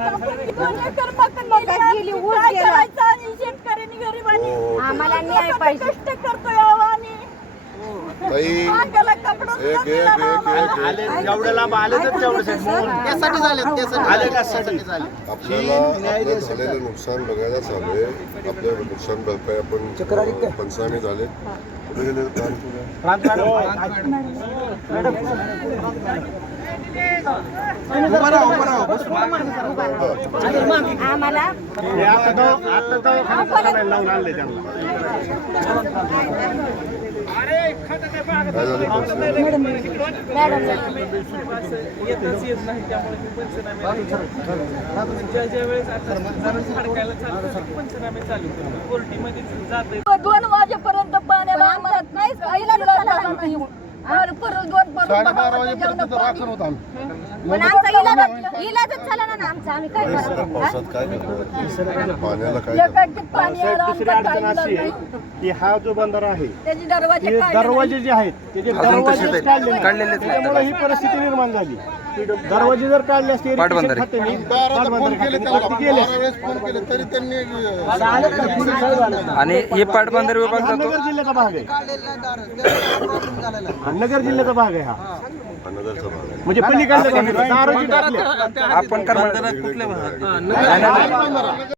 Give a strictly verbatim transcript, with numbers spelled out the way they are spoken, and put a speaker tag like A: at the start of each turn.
A: शेतकऱ्यांनी गरीबांनी
B: आम्हाला न्याय पाहिजे.
A: कष्ट करतोय आम्ही
C: ताई एक एक एक एक
D: जेवढे लाभ आले तर तेवढेच
E: त्यासाठी झाले त्यासाठी
D: आले त्यासाठी झाले.
C: आपल्याला आपलं झालेलं नुकसान बघायला चालू आपलं नुकसान भरपाई आपण पंचनामे झाले कुठे गेले
B: आम्हाला
D: लावून आणले त्यांना.
C: काय झाले पंचनामे
F: येतच येत नाही त्यामुळे पंचनामे ज्या ज्या वेळेस पंचनामे चालू कोर्टीमध्ये जात
A: दोन वाजेपर्यंत पाण्याला आम्हाला काहीच नाही. परत दोन
E: साडेबारा वाजेपर्यंत राखण होत आम्ही.
B: पण आमचा इलाज इलाजच झाला ना आमचा. आम्ही काय करणार?
C: पावसात काय करणार पाण्याला काय
A: एकाच पाणी
D: साहेब, दुसरी अडचण अशी आहे की हा जो बंधारा आहे
A: त्याची दरवाजे
D: ते दरवाजे जे आहेत त्याचे दरवाजे काढलेले त्यामुळे ही परिस्थिती निर्माण झाली. दरवाजे जर काढले असते
E: बाराला फोन केले त्याला बारा वेळेस फोन केले तरी त्यांनी
G: आणि हे पाटबंधारे विभाग
D: हा नगर जिल्ह्याचा भाग आहे. हा नगर जिल्ह्याचा भाग आहे हा
C: अनगरचा भाग आहे.
D: म्हणजे पलीकडले दारोजी टाकले
G: आपण करणार
C: तिकडे कुठे आहे?